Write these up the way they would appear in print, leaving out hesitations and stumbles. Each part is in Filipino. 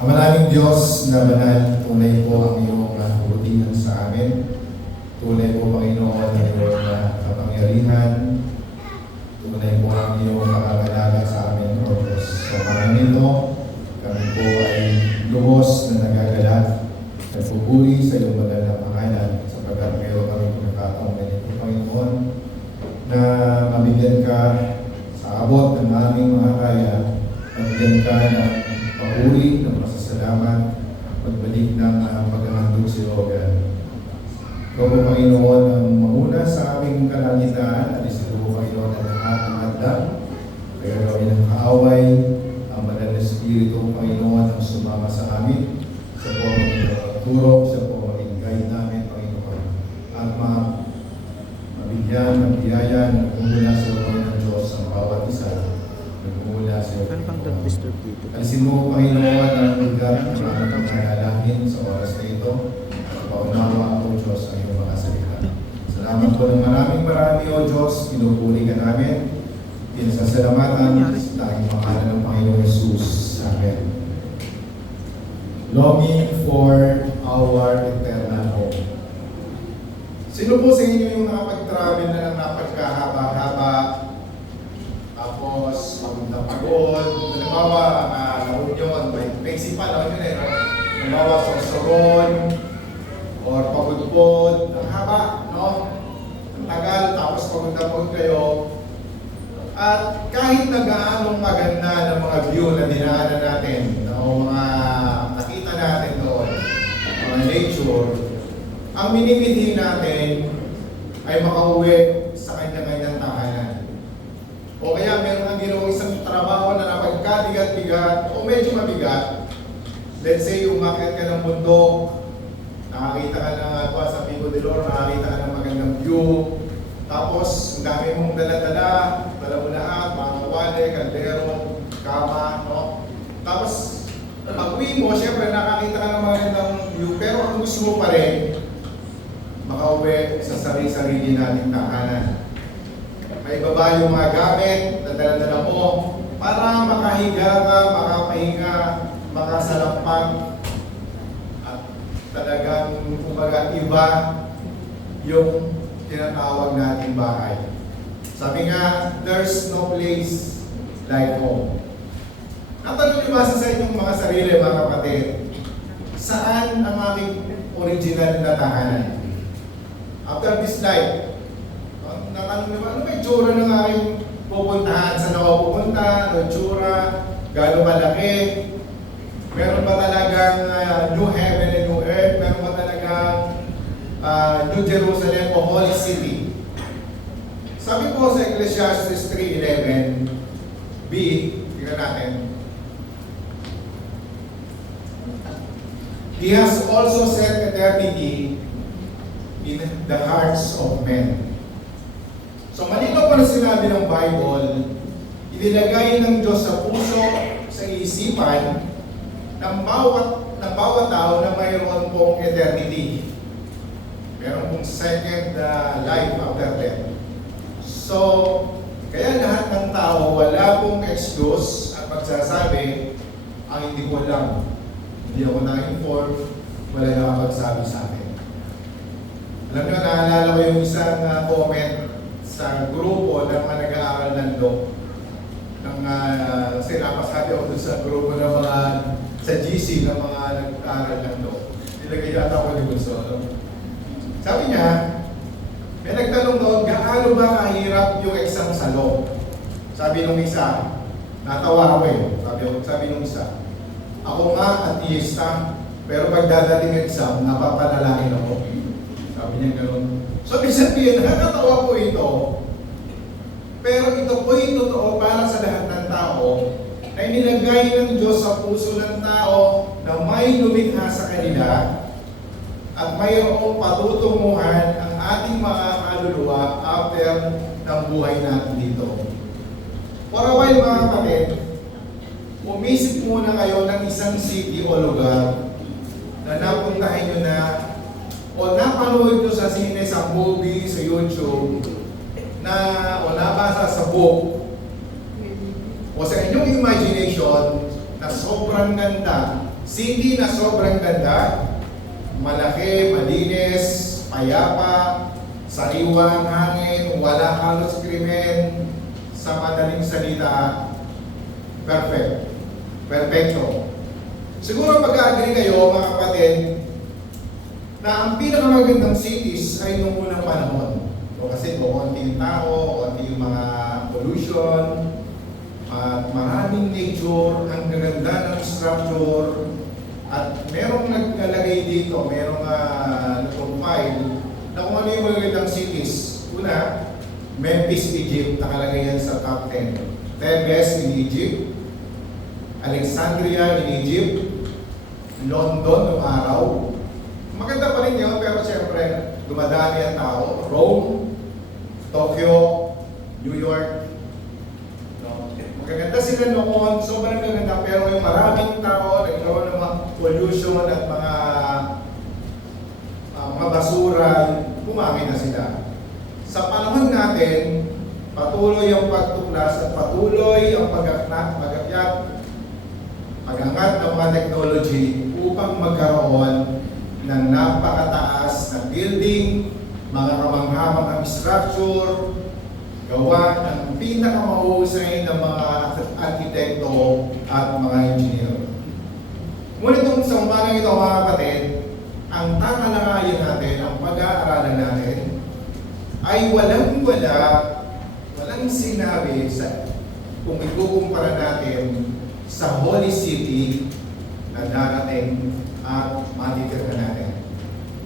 Ama naming Diyos na banal, tunay po ang iyong kabutihan sa amin. Tunay po, Panginoon, ang iyong kapangyarihan. Tunay po ang iyong kakagalaga sa amin, O Diyos. Sa mga nito, kami po ay lubos na nagagalak. Nagpupuri sa iyong banal na pangalan sapagkat mayroon kami pinakataong ganito, Panginoon, na mabigyan ka sa abot ng aming mga kaya, mabigyan ka ng papuri, ng pasasalamat, pagbalik ng paghahandog si Logan. Ikaw po, Panginoon, ang mamuna sa aming kalangitan at isa po, Panginoon, ang lahat ng hadlang. Kaya gawin ng kaaway, ang banal na Espiritu, Panginoon, ang sumama sa amin. Siya po ang magturo, siya po ang maging guide namin, Panginoon. At mabigyan ng biyaya ng kumula sa Panginoon ng Diyos ang bawat isa. Nagmumula sa iyo. Ano bang nag-disturb dito? Alisin mo, Panginoon, ang lugar ng aming nanalangin sa oras na ito. At paunawa, O Diyos, ang iyong mga salita. Salamat po ng marami, O Diyos. Pinupuri ka namin. Pinasasalamatan sa tanging pangalan ng Panginoon Jesus. Amen. Longing for our eternal home. Sino po sa inyo yung nakapag-travel na lang napagkahaba-haba? Tapos, pagod na pagod. Halimbawa, La Union, may isipan, La Union no? Halimbawa, Sorsogon, or pagod-pod, ang haba, no? Ang tagal, tapos pagod na pagod kayo. At kahit na gaanong maganda ng mga view na dinaanan natin, o mga nakita natin doon, mga nature, ang minimithi natin ay makauwi sa kanya-kanyang tahanan. O kaya meron kang ginawang isang trabaho na napagkabigat-bigat o medyo mabigat. Let's say, umakyat ka ng bundok, nakakita ka ng sa Pico de Lor, nakakita ka ng magandang view, tapos ang dami mong dala-dala, dala mo lahat, mga kawali, kaldero, kama, no? Tapos, pag-uwi mo, syempre nakakita ka ng magandang view, pero ang gusto mo pa rin, makauwi sa sarili-sarili nating tahanan. May baba yung mga gamit na dala-dala mo para makahiga ka, makapahinga, makasalampag at talagang kumbaga iba yung tinatawag nating bahay. Sabi nga, there's no place like home. Natanong niyo ba sa inyong mga sarili, mga kapatid, saan ang aming original na tahanan? After this life, natanong naman, ano ba yung tsura ng aking pupuntahan? Saan ako pupunta? Ano yung tsura? Gano'ng malaki? Meron ba talagang new heaven and new earth? Meron ba talagang New Jerusalem o Holy City? Sabi po sa Ecclesiastes 3:11b, tingnan natin. He has also set eternity in the hearts of men. So malinaw pa na sinabi ng Bible, inilagay ng Diyos sa puso, sa isipan, ng bawat tao na mayroon pong eternity. Meron pong second life after death. So, kaya lahat ng tao, wala pong excuse at magsasabi, ang hindi ko alam. Hindi ako na-inform, wala nakapagsabi sa akin. Alam nyo, naalala ko yung isang comment sa grupo ng mga nag-aaral ng law. Sinapasabi ako doon sa grupo ng mga, sa GC ng mga nag-aaral ng law. Nilagay yata ko ni Gusto. Sabi niya, may nagtanong doon, gaano ba kahirap yung exam sa law? Sabi nung isa, natawa ako eh. Sabi nung isa, ako nga ateista, pero pag dadating exam, napapanalangin ako. Sabi niya gano'n. So, ibig sabihin, nakakatawa po ito. Pero ito po yung totoo para sa lahat ng tao na inilagay ng Diyos sa puso ng tao na may lumikha sa kanila at mayroong patutunguhan ang ating mga kaluluwa after ng buhay natin dito. For a while, mga kapatid, umisip muna kayo ng isang city o lugar na napuntahan nyo na o napanood nyo sa sine, sa movie, sa YouTube, na o nabasa sa book, o sa inyong imagination, na sobrang ganda. City na sobrang ganda. Malaki, malinis, payapa, sariwa ang hangin, wala halos krimen. Sa madaling salita, perfect. Perfecto. Siguro pag-agree kayo mga kapatid na ang pinakamagandang cities ay nung unang panahon. So, kasi konti yung tao, konti yung mga pollution, at maraming nature, ang gaganda ng structure, at merong naglalagay dito, merong nag-profile na kung ano yung magagandang cities. Una, Memphis, Egypt, nakalagay yan sa top 10. Thebes in Egypt, Alexandria in Egypt, London noong araw. Maganda pa rin yun, pero siyempre, dumadami ang tao. Rome, Tokyo, New York. No? Magaganda sila noon, sobrang gaganda, pero yung maraming tao, nagkaroon ng mga pollution at mga basura, pumangin na sila. Sa panahon natin, patuloy ang pagtuklas at patuloy ang pag-akyat, pag-angat ng mga technology upang magkaroon ng napakataas na building, mga kamanghamanghang structure, gawa ng pinakamahusay ng mga arkitekto at mga engineer. Ngunit itong sa umagang ito mga kapatid, ang tatalakayin natin, ang pag-aaralan natin, ay walang sinabi sa kung ikukumpara natin sa Holy City na darating at matitirhan natin.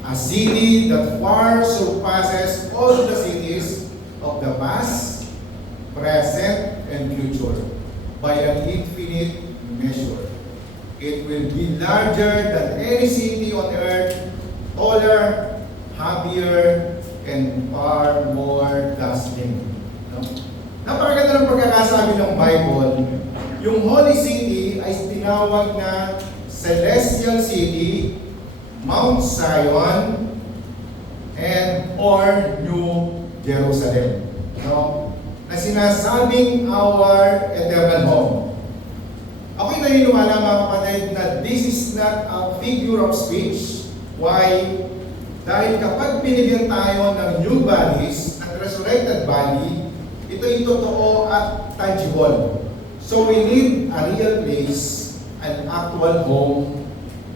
A city that far surpasses all the cities of the past, present, and future by an infinite measure. It will be larger than any city on earth, taller, happier, and far more dazzling. No? Napakaganda ng pagkakasabi ng Bible. Yung Holy City ay tinawag na Celestial City, Mount Zion, and or New Jerusalem. No? Na sinasabing our eternal home. Ako'y naniniwala mga kapatid na this is not a figure of speech. Why? Dahil kapag binigyan tayo ng new bodies, ng resurrected body, ito'y totoo at tangible. So we need a real place, an actual home,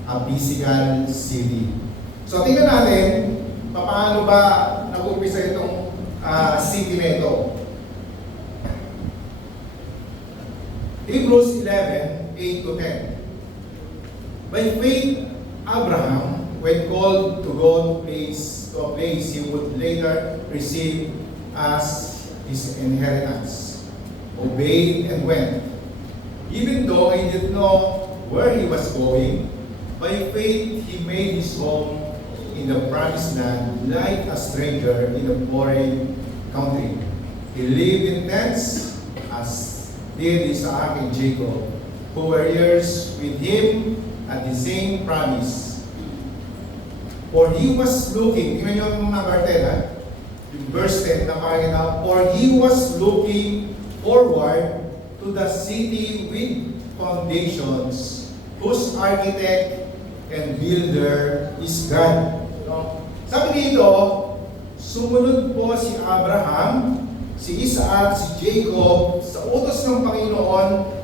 a physical city. So tingnan natin, paano ba nag-umpisa itong city na ito. Hebrews 11:8-10. By faith, Abraham, when called to go to a place he would later receive as his inheritance, obeyed and went. Even though he didn't know where he was going, by faith he made his home in the promised land like a stranger in a foreign country. He lived in tents as did Isaac and Jacob, who were heirs with him at the same promise. For he was looking, tingnan nyo yung number 10, yung verse 10 na pakikita, for he was looking forward to the city with foundations, whose architect and builder is God. No? Sabi dito, sumunod po si Abraham, si Isaac, si Jacob, sa utos ng Panginoon,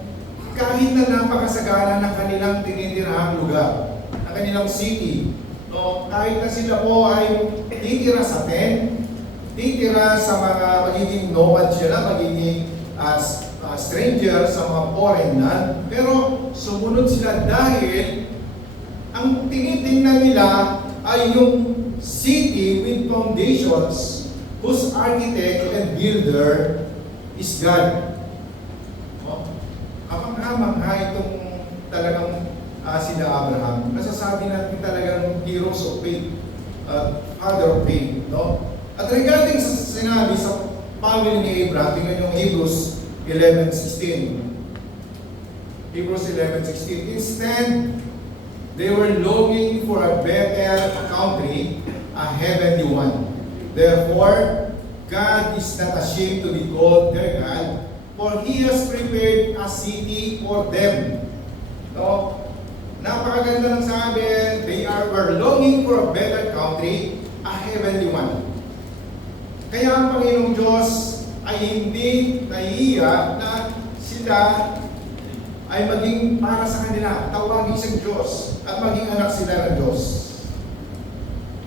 kahit na napakasagana ng kanilang tinitirahang lugar, ng kanilang city. No, kahit na sila po ay titira sa tent, titira sa mga magiging nomad sila, magiging stranger sa mga foreign land, pero sumunod sila dahil ang tinitingnan nila ay yung city with foundations whose architect and builder is God. No? Kamangha-mangha itong talagang sila Abraham. Nasasabi natin talagang heroes of faith, father of faith. No? At regarding sa sinabi sa family ni Abraham, tingnan yung Hebrews 11:16. Hebrews 11:16. Instead, they were longing for a better country, a heavenly one. Therefore, God is not ashamed to be called their God, for He has prepared a city for them. No? Napakaganda ng sabi, were longing for a better country, a heavenly one. Kaya ang Panginoong Diyos ay hindi nahihiya na sila ay maging para sa kanila, tawagin siyang Diyos at maging anak sila ng Diyos.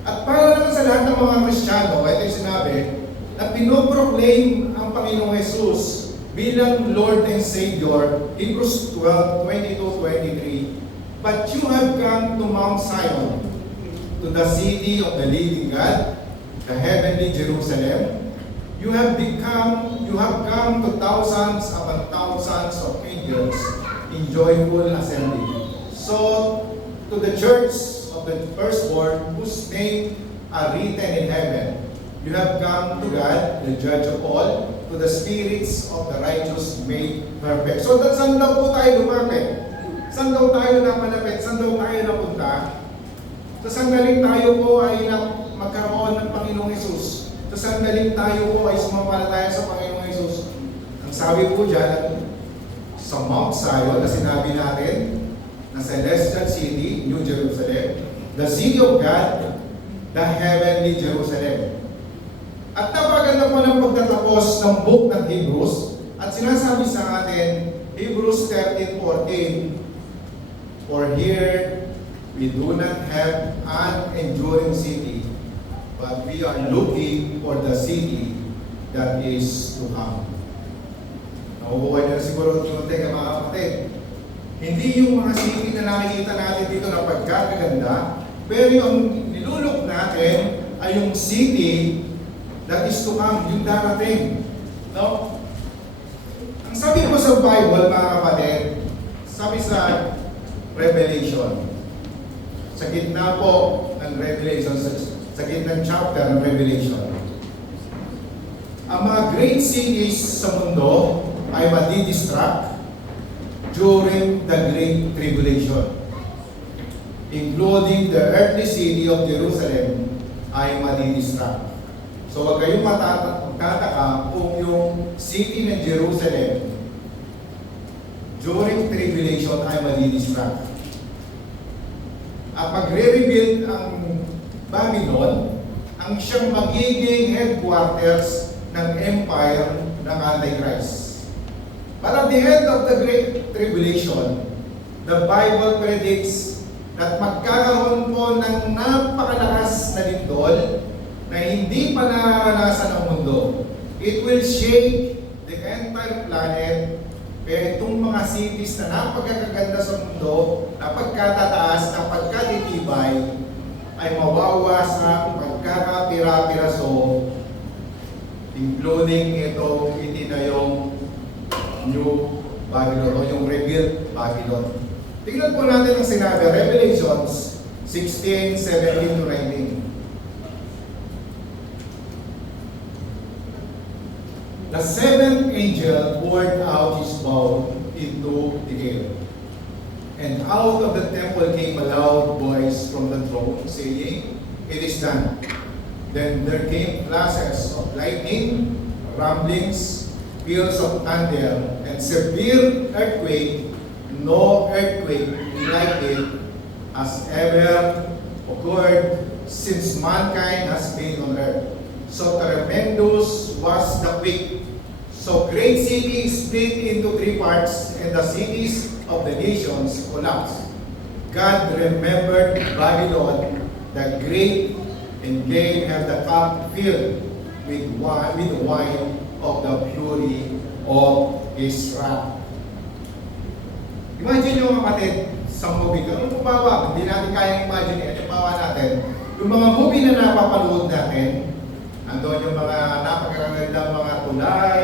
At para naman sa lahat ng mga Kristiyano, ito yung sinabi, na pinoproclaim ang Panginoong Jesus bilang Lord and Savior, Hebrews 12:22-23. But you have come to Mount Zion, to the city of the living God, the heavenly Jerusalem. You have come to thousands upon thousands of angels in joyful assembly. So, to the church of the firstborn, whose name are written in heaven, you have come to God, the judge of all, to the spirits of the righteous made perfect. So, saan daw po tayo lumapit? Saan daw tayo napalapit? Saan daw tayo napunta? Sa sandaling tayo po ay magkaroon ng Panginoong Hesus. Sa sandaling tayo po ay sumampalataya sa Panginoong Hesus. Ang sabi po dyan, sa Mount Zion na sinabi natin, na Celestial City, New Jerusalem, the city of God, the heavenly Jerusalem. At napaganda po ng pagtatapos ng book ng Hebrews, at sinasabi sa atin, Hebrews 13:14, for here we do not have an enduring city, but we are looking for the city that is to come. Nakukuha niyo siguro yung mga kapatid. Hindi yung mga city na nakikita natin dito na pagkakaganda, pero yung nilulok natin ay yung city that is to come, yung darating. No? Ang sabi po sa Bible, mga kapatid, sabi sa Revelation, sa gitna po ng Revelation, sa gitna ng chapter ng Revelation, ang mga great cities sa mundo ay madidistract during the Great Tribulation, including the earthly city of Jerusalem ay madidistract. So huwag kayong magtataka kung yung city ng Jerusalem during tribulation ay madidistract. At pagre-rebuild ang Babylon, ang siyang magiging headquarters ng empire ng Antichrist. But at the end of the Great Tribulation, the Bible predicts that magkakaroon po ng napakalakas na lindol na hindi pa nararanasan ng mundo. It will shake the entire planet, kaya itong mga cities na napagkakaganda sa mundo, napagkatataas, napagkatitibay, ay mawawasak, magkakapira-piraso, including itong itinayong New Babylon o yung rebuilt Babylon. Tingnan po natin ang sinabi, Revelations 16:17-19. The seventh angel poured out his bowl into the air, and out of the temple came a loud voice from the throne, saying, "It is done." Then there came flashes of lightning, rumblings, peals of thunder, and severe earthquake. No earthquake like it has ever occurred since mankind has been on earth. So tremendous was the quake. So great city split into three parts, and the cities of the nations collapsed. God remembered Babylon the great, and gave her the cup filled with wine of the fury of his wrath. Imagine nyo kapatid, sa movie ko, anong pumawa? Hindi natin kayang imagine yan, yung pawa natin. Yung mga movie na napapanood natin, andun yung mga napakagandang mga tulay,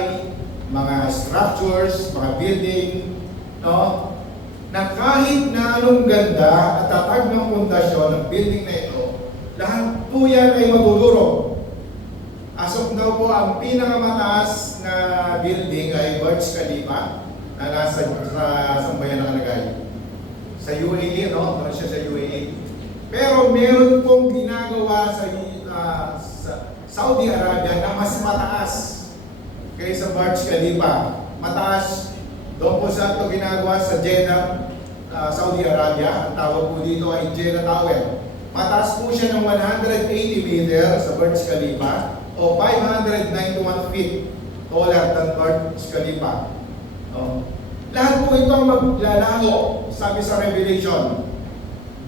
mga structures, mga building, no? Na kahit na anong ganda at tatag ng pundasyon ng building na ito, lahat po yan ay matuturo. As of now po, ang pinakamataas na building ay Burj Khalifa na nasa sambayan nakalagay. Sa UAE, no? Doon siya sa UAE. Pero meron pong ginagawa sa Saudi Arabia na mas mataas kaysa Burj Khalifa. Mataas. Doon po siya ito ginagawa sa Jeddah. Saudi Arabia. Ang tawag po dito ay Jeddah Tower. Mataas po siya ng 180 meter sa Burj Khalifa o 591 feet taller than Burj Khalifa. Lahat po ito maglalaho, sabi sa Revelation,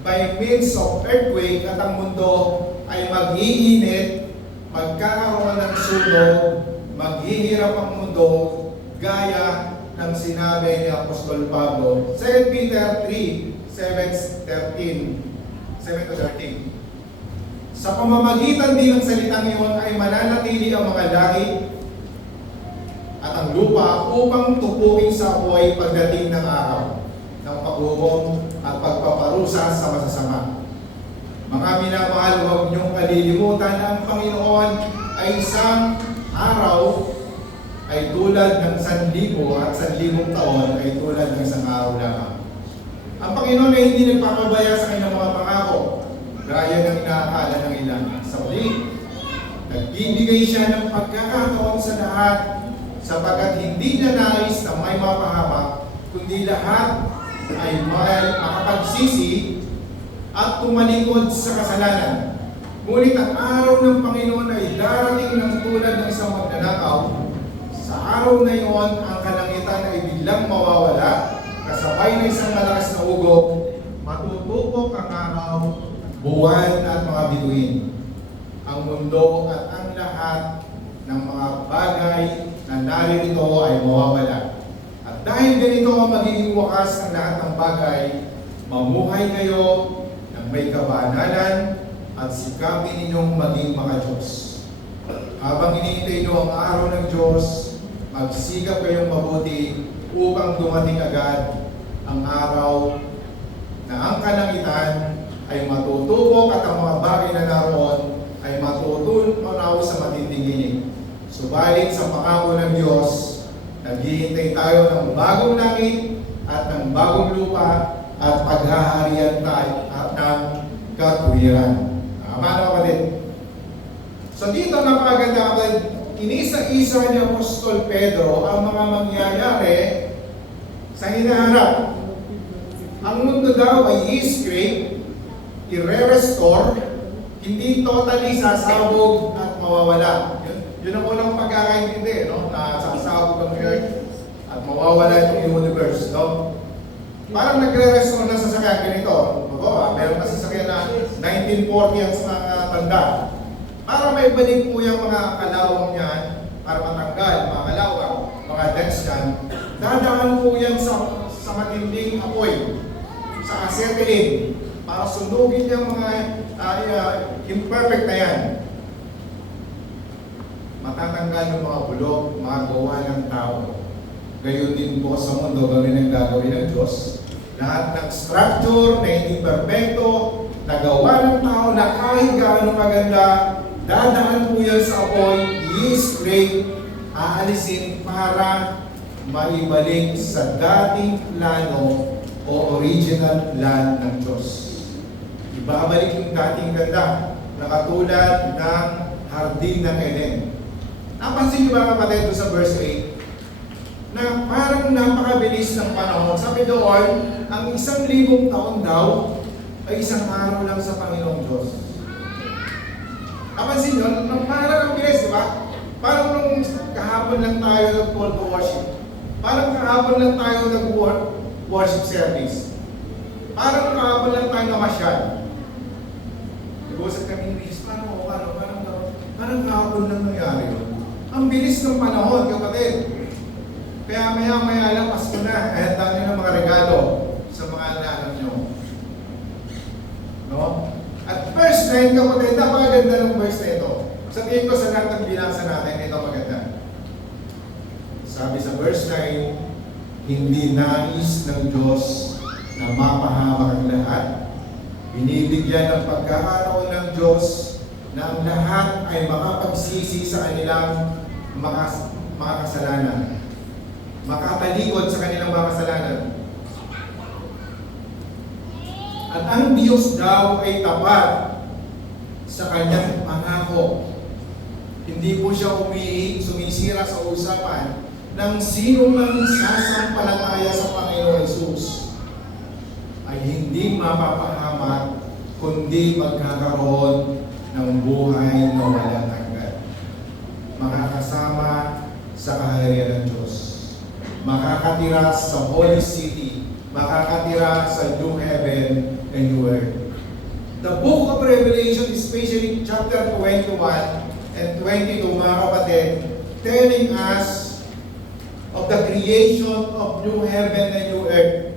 by means of earthquake, at ang mundo ay mag-iinit, magkakaroon ng sunog, maghihirap ang mundo, gaya ng sinabi ni Apostol Pablo, 2 Peter 3, 7-13. Sa pamamagitan din ng salitang iyon ay mananatili ang mga langit at ang lupa upang tupukin sa apoy pagdating ng araw ng paghukom at pagpaparusa sa masasama. Mga minamahal, huwag niyong kalilimutan ang Panginoon ay isang araw ay tulad ng 1,000 at 1,000 taon ay tulad ng isang araw lamang. Ang Panginoon ay hindi nagpapabaya sa kanyang mga pangako, gaya ng inaakala ng ilan. Sa uli, nagbibigay siya ng pagkakataon sa lahat sapagkat hindi na nais na may mapahamak, kundi lahat ay may makapagsisi at tumalikod sa kasalanan. Ngunit ang araw ng Panginoon ay darating ng tulad ng isang magnanakaw. Sa araw na iyon, ang kalangitan ay biglang mawawala, kasabay ng isang malakas na ugok, matutupok ang araw, buwan at mga bituin. Ang mundo at ang lahat ng mga bagay na naririto ay mawawala. At dahil ganito ang magiging wakas ng lahat ng bagay, mamuhay kayo ng may kabanalan at sikapin ninyong maging mga Diyos. Habang hinihintay niyo ang araw ng Diyos, magsikap kayong mabuti upang dumating agad ang araw na ang kalangitan ay matutubok at ang mga bagay na naroon ay matutunaw sa matinding inig. Subalit sa pangako ng Diyos, naghihintay tayo ng bagong langit at ng bagong lupa at paghaharian tayo at ng katuwiran. Tama na kapatid? So dito napakaganda kapatid, inisa-isa ni Apostol Pedro ang mga mangyayari sa hinaharap. Ang mundo daw ay i-scrape, i-restore, hindi totally sasabog at mawawala. Yun ang unang pagkakaintindi, no? Na sasabog ang earth at mawawala itong universe, no? Parang nagre-restore na sasakyan ganito. Meron kasi sasakyan na 1940 ang tanda. Para may balik po yung mga kalawang yan, para matanggal, mga kalawang, mga dents yan, dadaan po yan sa matinding apoy, sa acetylene, para sundugin yung mga imperfect na yan. Matatanggal yung mga bulok, mga gawa ng tao. Gayon din po sa mundo, gawin ang gagawin ng Diyos. Lahat ng structure na hindi perfecto, nagawa ng tao na kahit gaano maganda, dadaan po yan sa apoy, i-scrape, aalisin para maibalik sa dating plano o original plan ng Diyos. Ibabalik yung dating ganda na katulad ng hardin ng Eden. Napansin niyo ba kapatid sa verse 8? Na parang napakabilis ng panahon. Sabi doon, ang 1,000 taon daw ay isang araw lang sa Panginoong Diyos. Napansin nyo, parang ang bilis, di ba? Parang nung kahapon lang tayo nag-call to worship. Parang kahapon lang tayo nag-worship service. Parang kahapon lang tayo namasyal. Nag-usap kami ni Chris, parang kahapon lang nangyari yun. Ang bilis ng panahon, kapatid. Kaya maya-maya lang, Pasko na. Handa nyo ng mga regalo sa mga anak nyo. No? At verse 9, kapatid, napakaganda ng verse na ito. Sa tingin ko sa lahat ng binasa natin, ito maganda. Sabi sa verse 9, hindi nais ng Diyos na mapahamak ang lahat. Binibigyan ng pagkakataon ng Diyos na ang lahat ay makapagsisi sa kanilang mga kasalanan. Makatalikod sa kanilang mga kasalanan. At ang Diyos daw ay tapat sa kanyang pangako. Hindi po siya sumisira sa usapan ng sino mang sasampalataya sa Panginoon Jesus. hindi mapapahamak, kundi magkakaroon ng buhay na walang hanggan. Makakasama sa kaharian ng Diyos. Makakatira sa Holy City. Makakatira sa New Heaven and New Earth. The book of Revelation, especially chapter 21 and 22, mga kapatid, telling us of the creation of New Heaven and New Earth.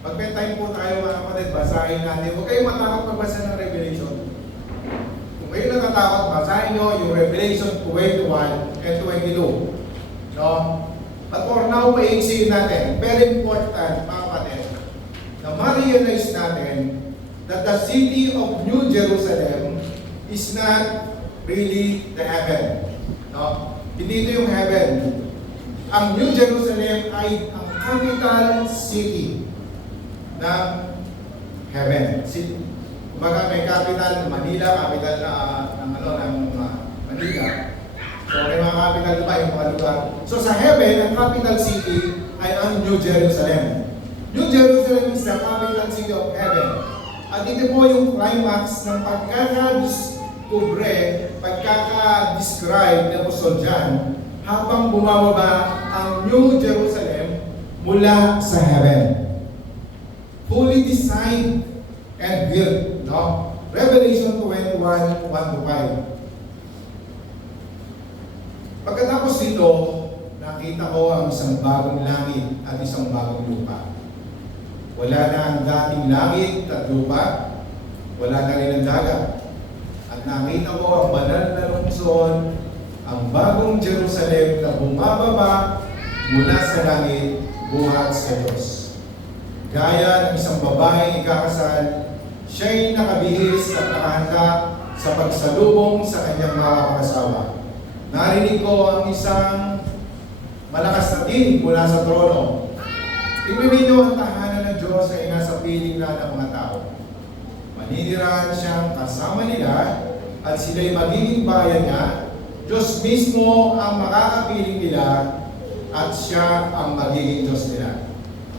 Pag-time po tayo, mga kapatid, basahin natin. Huwag kayong matakot magbasa ng Revelation. Kung kayo natatakot, basahin nyo yung Revelation 21 and 22. No? But for now, paigsiin natin. Very important, mga kapatid, na ma-realize natin that the city of New Jerusalem is not really the heaven. No? Hindi ito yung heaven. Ang New Jerusalem ay ang capital city ng heaven. Kumbaga may capital Manila, capital ng Manila. So may mga capital pa yung mga lugar. So sa heaven, ang capital city ay ang New Jerusalem. New Jerusalem is the capital city of heaven. At ito po yung climax ng pagkaka-describe ng Apostol John habang bumababa ang New Jerusalem mula sa heaven. Fully designed and built. No? Revelation 21, 1-5. Pagkatapos dito, nakita ko ang isang bagong langit at isang bagong lupa. Wala na ang dating langit at lupa, wala na rin ang dagat. At nakita ko ang banal na lungsod, ang bagong Jerusalem na bumababa mula sa langit buhat sa Diyos. Gaya ng isang babaeng ikakasal, siya'y nakabihis at nakahanda sa pagsalubong sa kanyang mga kasawa. Narinig ko ang isang malakas na tinig mula sa trono. Tingnan ninyo ang tahanan ng Diyos ay nasa piling na ng mga tao. Maninirahan siyang kasama nila at sila'y magiging bayan niya. Diyos mismo ang makakapiling nila at siya ang magiging Diyos nila.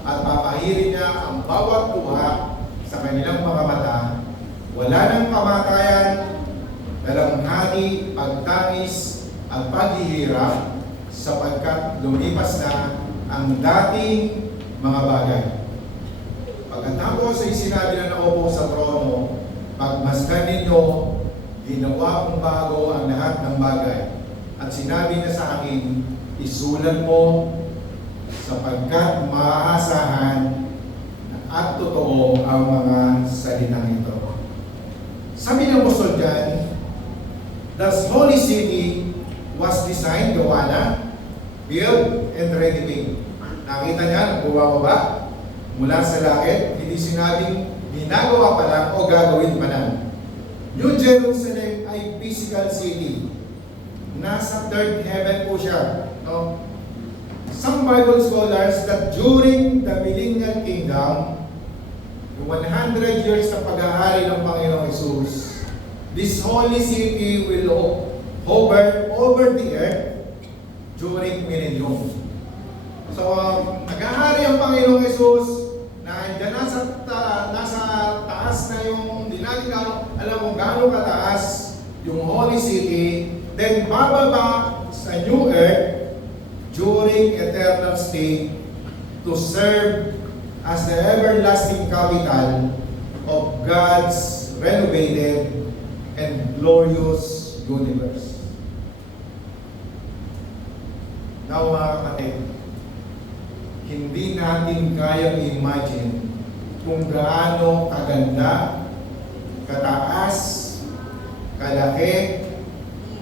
At papahirin niya ang bawat luha sa kanilang mga mata. Wala nang kamatayan, dalamhati, pagtangis at paghihirap sapagkat lumipas na ang dating mga bagay. Pagkatapos ay sinabi na naupo sa trono, pagmasdan ninyo, ginawa kong bago ang lahat ng bagay. At sinabi niya sa akin, isulat mo sapagkat maaasahan at totoo ang mga salitang ito. Sabi ng Apostol John, the Holy City was designed, gawa na, built, and ready-made. Nakita niya, bumababa mula sa langit, hindi sinabing ginagawa pa lang o gagawin pa lang. New Jerusalem ay physical city. Nasa third heaven po siya. No? Some Bible scholars that during the Millennial Kingdom, 100 years na pag-aari ng Panginoong Jesus, this holy city will hover over the earth during millennium. So, nag-ahari ang Panginoong Jesus na nasa taas na yung, hindi natin alam kung gaano kataas yung Holy City, then bababa sa New Earth during eternal state to serve as the everlasting capital of God's renovated and glorious universe. Now, mga kapatid, hindi natin kayang imagine kung gaano kaganda, kataas, kalaki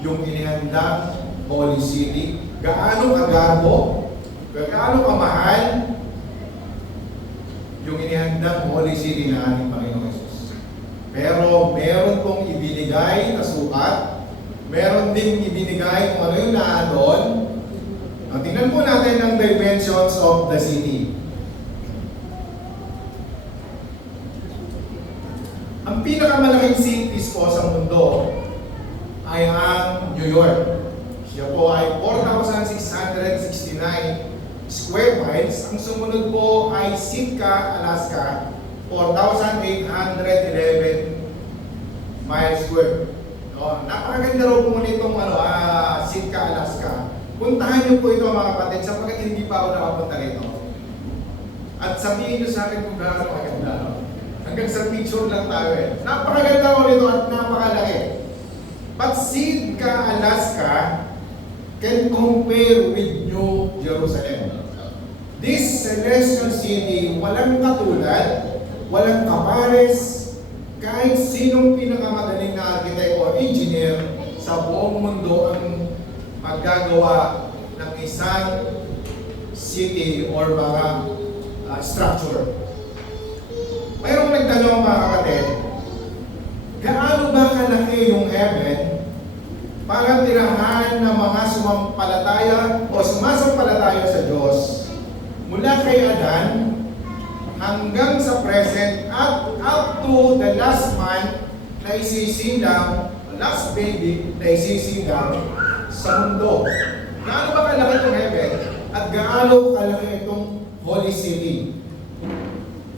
yung inihandang Holy City, gaano kagarbo, gaano kamahal yung inihandang Holy City na ating Panginoon Jesus. Pero meron pong ibinigay na sukat, meron din ibinigay kung ano yung naandon. Tingnan po natin ang dimensions of the city. Ang pinakamalaking cities po sa mundo ay ang New York. Siya po ay 4,669 square miles. Ang sumunod po ay Sitka, Alaska, 4,811 miles square. No, napakaganda raw po nitong Sitka, Alaska. Puntahan niyo po ito mga kapatid sapagkat hindi pa ako nakapunta rito. At sabihin niyo sa akin kung gaano maganda. Hanggang sa picture lang tayo eh. Napakaganda ko nito at napakalaki. But Sitka, Alaska can compare with New Jerusalem. This celestial city, walang katulad, walang kapares, kahit sinong pinakamagaling na architect o engineer sa buong mundo ang maggagawa ng isang city or mga structure. Mayroong nagtanong mga kapatid, gaano ba kalaki yung heaven para tirahan ng mga sumampalataya o sumasampalataya sa Diyos mula kay Adan hanggang sa present at up to the last man na isisilang, last baby na isisilang sa mundo. Gaano ba kalaki itong heaven at gaano kalaki itong holy city?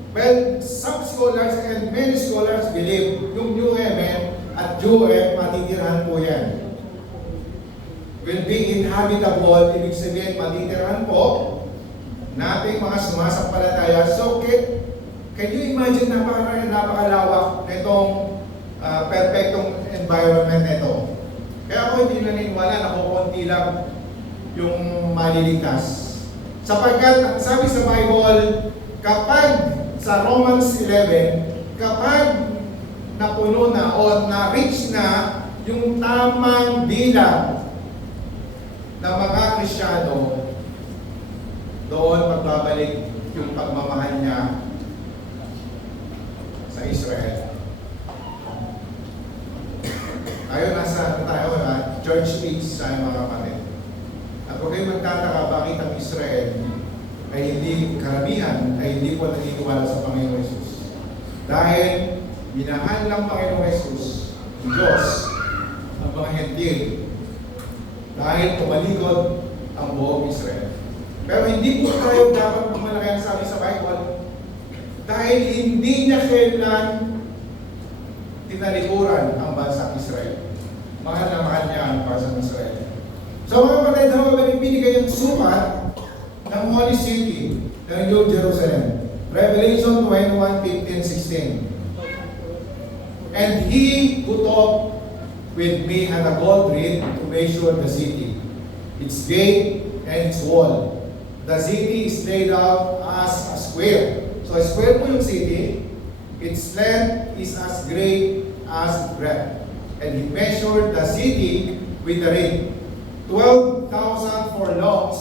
Well, some scholars and many scholars believe yung New Heaven at New Earth matitirahan po yan. Will be inhabitable, ibig sabihin matitirahan po nating mga sumasampalataya. So, can you imagine napakalawak na itong perfectong environment nito? Kaya ako hindi naniniwala na kukunti lang yung maliligtas. Sapagkat sabi sa Bible, kapag sa Romans 11, kapag napuno na o na-reach na yung tamang bilang ng mga Kristyano, doon magbabalik yung pagmamahal niya sa Israel. Tayo na church age sa mga kapatid. At huwag kayong magtataka bakit ang Israel ay hindi karamihan, ay hindi po naniniwala sa Panginoon Jesus. Dahil minahal ng Panginoon Jesus, ang Diyos, ang mga hentil, dahil tumalikod ang buong Israel. Pero hindi po tayo dapat pumalaki sabi sa Bible dahil hindi niya kailan tinalikuran ang bansang Israel. Mahal na mahal niya ang bansang Israel. So mga kapatid, habang binigay yung sukat ng Holy City ng New Jerusalem. Revelation 21:15-16. And he who talked with me had a gold reed to measure the city, its gate and its wall. The city is laid out as a square. So a square po yung city. Its length is as great as breadth. And he measured the city with the reed. 12,000 furlongs.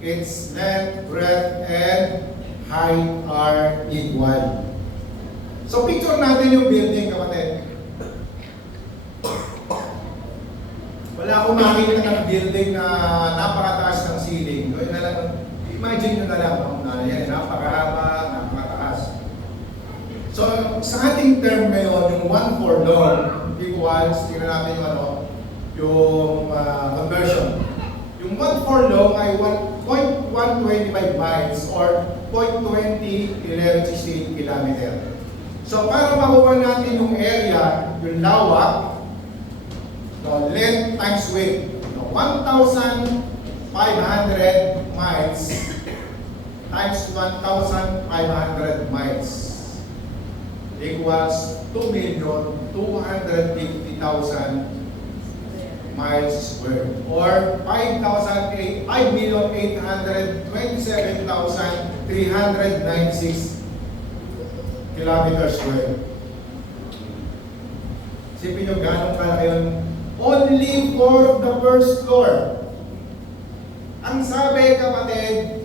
Its length, breadth, and height are equal. So picture natin yung building, kapatid. Wala akong makikita ng building na napakataas ng ceiling. Imagine nyo na lang, yan, napakahaba, napakataas. So sa ating term ngayon, yung 1 furlong equals, tingnan natin yung conversion. Yung 1 furlong ay 1.125 miles or 0.201168 kilometer. So para makuha natin yung area, yung lawak, length times width, 1,500 miles times 1,500 miles equals 2,250,000 miles square or 5,827,396 kilometers square. Sipin nyo gano'ng kalaki yun. Only for the first floor. Ang sabi, kapatid,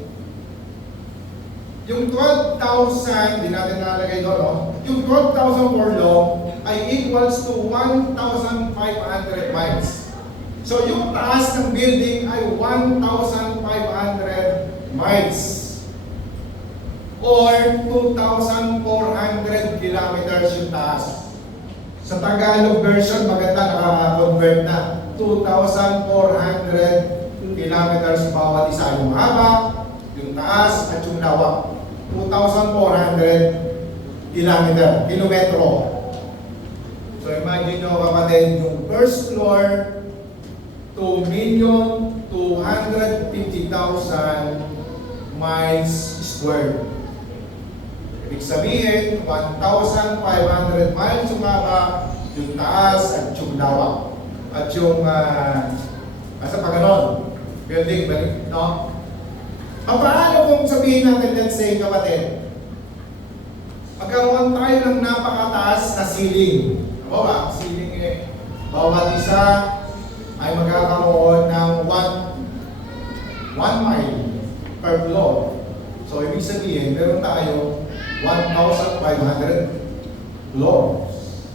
yung 12,000, hindi natin nalagay doon, no? Yung 12,000 furlong ay equals to 1,500 miles. So yung taas ng building ay 1,500 miles or 2,400 kilometers yung taas. Sa Tagalog version, maganda nakaka-convert na 2,400 kilometers bawat isa. Yung haba, Yung taas at yung lawak. 2,400 kilometro. So imagine nyo kapatid, yung first floor, 2,250,000 miles squared. Ibig sabihin, 1,500 miles yung haba, yung taas at yung lawak. At yung, asa pa ganon, building, no? Paano kung sabihin natin, let's say kapatid, magkaroon tayo ng napakataas na ceiling. Ano ba? Ceiling bawat isa ay magkakaroon ng 1 mile per floor. So, ibig sabihin, meron tayo 1,500 floors.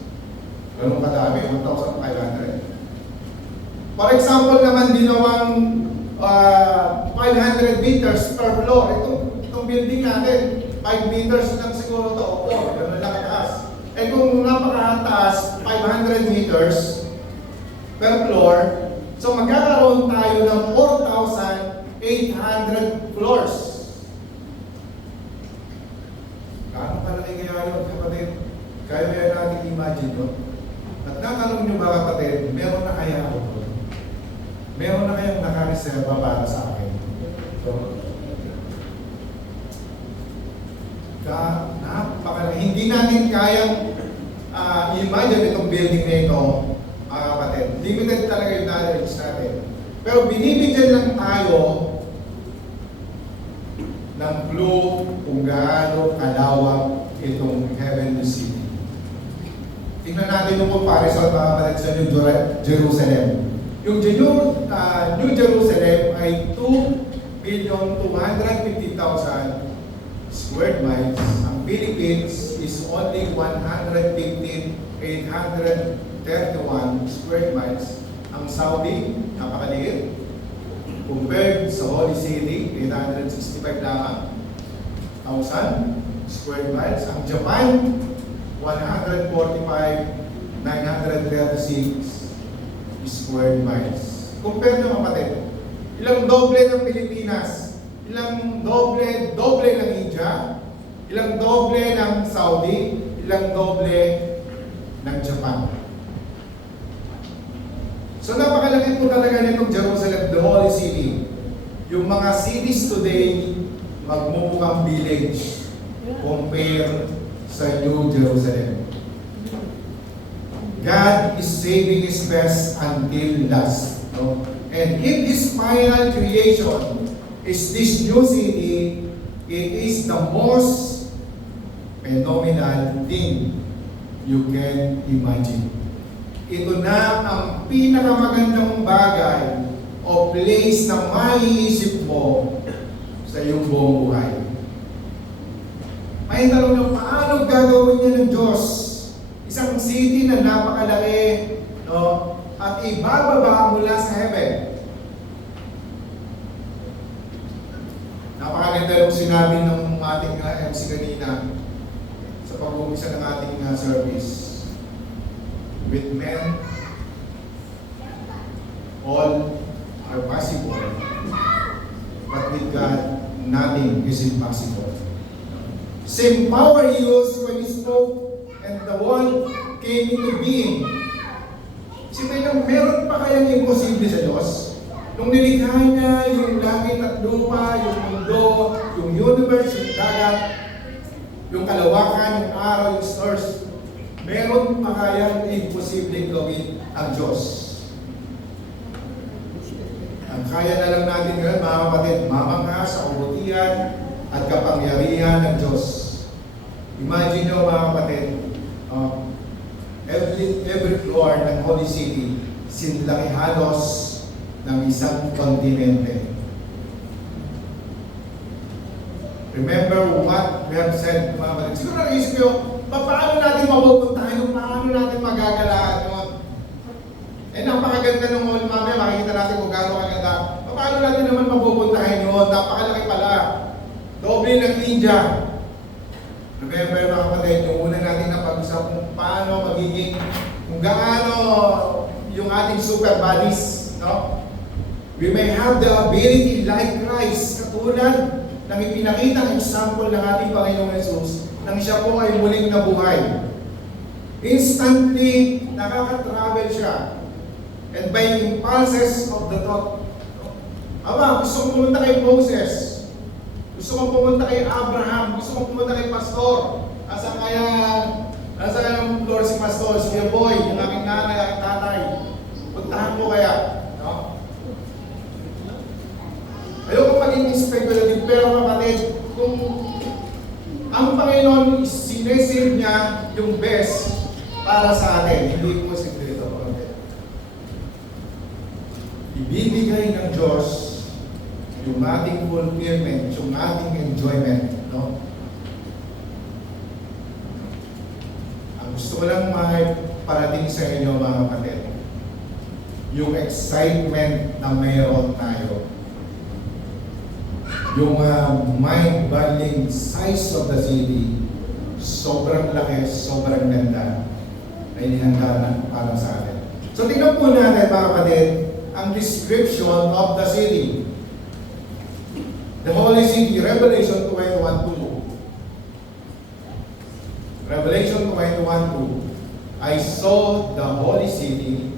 Ganun kadami, 1,500. For example naman, dinawang 500 meters per floor. Itong building natin, 5 meters lang siguro ito. O 4, ganun lang kataas. Eh kung napakataas, 500 meters per floor, so magkakaroon tayo ng 4,800 floors. Gaano kalaki kaya yun, kapatid? Kaya natin imagine no? At natanong nyo ba kapatid, meron na kaya ako doon? Meron na kayong nakareserva para sa akin? So, hindi natin kayang imagine itong building na ito, mga kapatid. Limited talaga yung knowledge natin. Pero binibigyan lang tayo ng clue kung gaano kalawak itong heavenly city. Tingnan natin yung comparison, mga kapatid, sa New Jerusalem. Yung New Jerusalem ay 2,250,000 square miles. Ang Philippines is only 115,831 square miles. Ang Saudi, napakaliit. Compared sa Holy City, 865 lamang 1,000 square miles. Ang Japan, 145,936 square miles. Compare nyo kapatid, ilang doble ng Pilipinas, ilang doble ng India, ilang doble ng Saudi, ilang doble ng Japan. So napakalaki po talaga nitong Jerusalem, the Holy City. Yung mga cities today, magmumukhang village compare sa New Jerusalem. God is saving His best until last. No? And in this final creation, is this new city, it is the most phenomenal thing you can imagine. Ito na ang pinakamagandang bagay o place na maiisip mo sa iyong buong buhay. May tanong na paano gagawin niya ng Diyos? Isang city na napakalaki, no? At ibababa mula sa heaven. Napakaganda yung sinabi ng ating MC kanina sa pag-umpisa ng ating service. With men, all are possible. But with God, nothing is impossible. Same power He used when He spoke and the world came into being. Isipin lang, meron pa kayang imposible sa Diyos? Nung nilikha niya yung langit at lupa, yung mundo, yung universe, yung dagat, yung kalawakan, yung araw, yung stars, meron pa kayang imposible gawin ang Diyos? Ang kaya na lang natin ngayon, mga kapatid, mamangha sa kabutihan at kapangyarihan ng Diyos. Imagine nyo, mga kapatid, every floor ng Holy City, sinlaki halos ng isang kontinente. Remember what we have said, mga kapatid. Siguro naisip nyo, paano natin mapupuntahan, paano natin magagalaan yun? Eh, napakaganda ng mall, mamaya makikita natin kung gaano kaganda. Paano natin naman mapupuntahan yun? Napakalaki pala. Doble ng India. Remember mga kapatid, yung una natin na pag-usap kung paano magiging, kung gaano yung ating super bodies, no? We may have the ability like Christ, katulad ng ipinakitang example ng ating Panginoong Jesus nang siya po ay muling nabuhay. Instantly, nakaka-travel siya. And by impulses of the thought, aba, gusto kong pumunta kay Moses, gusto kong pumunta kay Abraham, gusto kong pumunta kay Pastor. Nasa ng floor si Pastor, si Kuya Boy, yung aking nanay, aking tatay. Puntahan mo kaya. No? Ayoko maging speculative, pero kapatid, kung ang Panginoon sinesave niya yung best para sa atin, hindi po sikreto. Ibibigay ng Diyos yung ating fulfillment, yung ating enjoyment, no? Ang gusto ko lang parating sa inyo, mga kapatid, yung excitement na mayroon tayo, yung mind-boggling size of the city, sobrang laki, sobrang ganda, ay nihanda na para sa atin. So tingnan po natin, mga kapatid, ang description of the city. The Holy City, Revelation 21:2. Revelation 21:2. I saw the Holy City,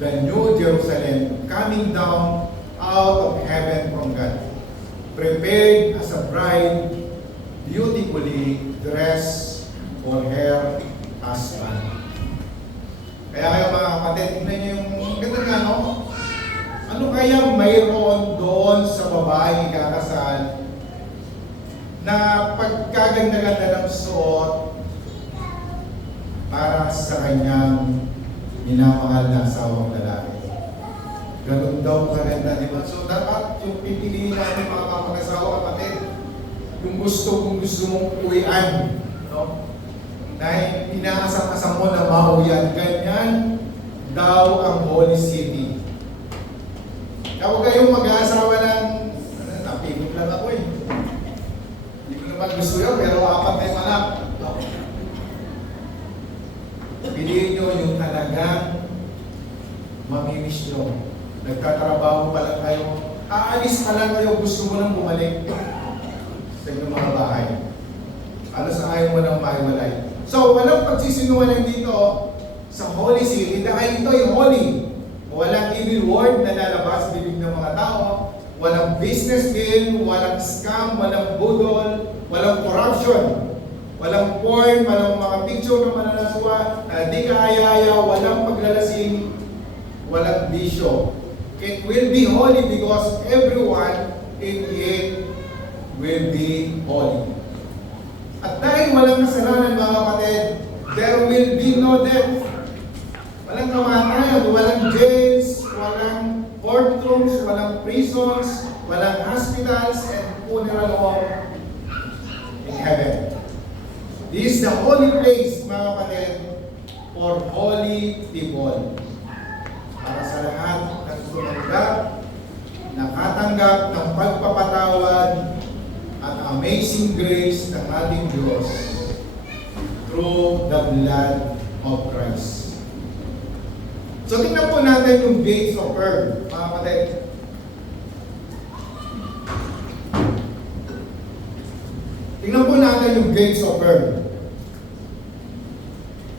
the New Jerusalem, coming down out of heaven from God, prepared as a bride, beautifully dressed for her husband. Kaya kayo, mga kapatid, tignan niyo yung ganda nga, no? Ano kaya mayroon doon sa babae ikakasal na pagkaganda-ganda ng suot para sa kanyang minamahal na asawang lalaki? Ganun daw kaganda, di ba? So dapat yung pipiliin natin, mga kapag-asawa, kapatid, yung gusto mong uwian, no? Na inaasam-asam mo na mauyan, ganyan daw ang Holy City. Huwag kayong mag-aasawa ng, napigod lang ako eh. Hindi ko naman gusto yun, pero 4 na yung anak. Piliin nyo yung talagang mamimiss nyo. Nagtatrabaho pa lang kayo, aalis pa lang kayo, gusto mo nang bumalik sa inyong mga bahay. Alas ayaw mo nang mahiwalay. So, walang pagsisinungaling dito sa Holy City dahil ito ay holy. Walang evil word na lalabas sa bibig ng mga tao, walang business deal, walang scam, walang budol, walang corruption, walang porn, walang mga picture ng mananaswa na di kaaya-aya, walang paglalasing, walang bisyo. It will be holy because everyone in it will be holy. At dahil walang kasalanan, mga kapatid, there will be no death. Walang kamatayan, walang jails, walang courtrooms, walang prisons, walang hospitals, and funeral home in heaven. This is the holy place, mga kapatid, for holy people. Para sa lahat ng tumanggap, nakatanggap ng pagpapatawad at amazing grace ng ating Diyos through the blood of Christ. So tingnan po natin yung gates of earth, mga kapatid. Tingnan po natin yung gates of earth.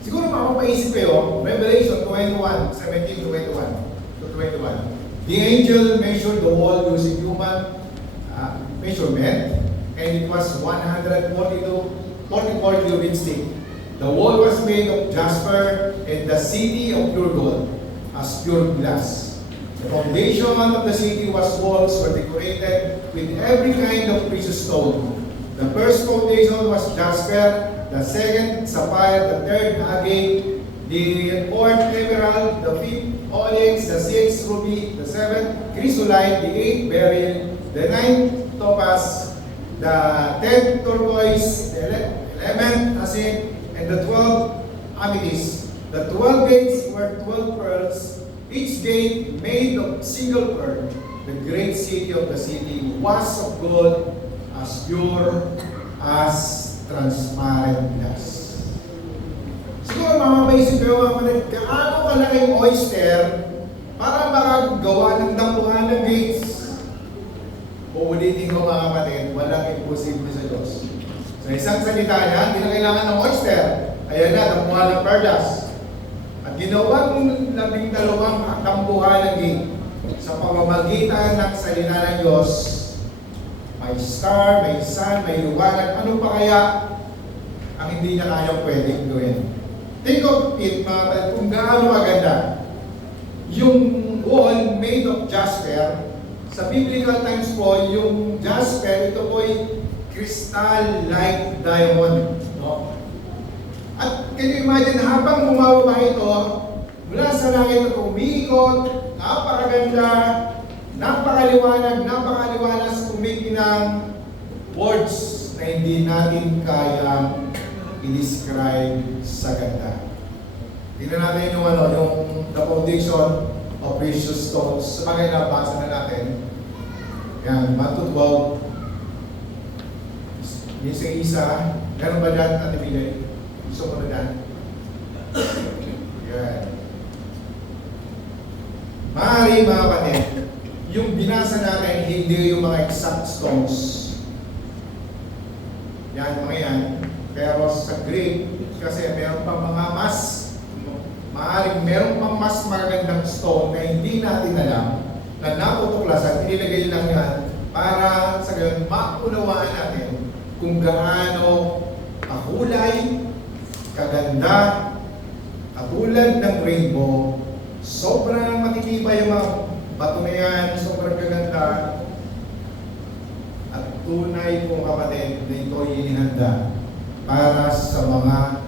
Siguro mapapaisip kayo, Revelation 21:17-21. The angel measured the wall using human measurement, and it was 44 cubits thick. The wall was made of jasper, and the city of pure gold, as pure glass. The foundation of the city walls were decorated with every kind of precious stone. The first foundation was jasper, the second sapphire, the third agate, the fourth emerald, the fifth onyx, the sixth ruby, the seventh chrysolite, the eighth beryl, the ninth topaz, the 10th turquoise, the 11th jacinth, and the 12th amethyst. The 12 gates were 12 pearls, each gate made of single pearl. The great city of the city was of gold, as pure as transparent glass. Siguro mamapaisip kayo, mga kapatid, kaano kalaking oyster para makagawa ng dampuhan ng gates? Uulitin ko mga kapatid, walang imposible sa Diyos. Sa isang salita niya, hindi na kailangan ng oyster. Ayan na, namuha ng perlas. At ginawang 12 tambuhalagi sa pamamagitan ng salita ng Diyos. May star, may sun, may liwanag. Ano pa kaya ang hindi niya kaya pwedeng gawin? Think of it, mga kapatid, kung gaano maganda. Yung wall made of jasper, sa biblical times po, yung jasper, ito po ay crystal-like diamond. No? At can you imagine, habang bumababa ito, mula sa langit ito umiikot, napakaganda, napakaliwanas, kumikinang words na hindi natin kayang i-describe sa ganda. Tingnan natin yung the foundation of precious stones. Sa bagay na basa na natin. Yan, 1 to 12. Yung sa isa, meron ba dyan, Ate Bigay? Gusto mo na dyan? Yan. Maaari mga kapatid, yung binasa natin, hindi yung mga exact stones. Yan, mga yan. Pero sa Greek, kasi meron pang mga maaaring meron pang mas magandang stone na hindi natin alam, na naputuklasan, inilagay lang yan para sa ganun maunawaan natin kung gaano kakulay, kaganda, katulad ng rainbow, sobrang matitibay yung mga bato na yan, sobrang kaganda, at tunay kong kapatid na ito inihanda para sa mga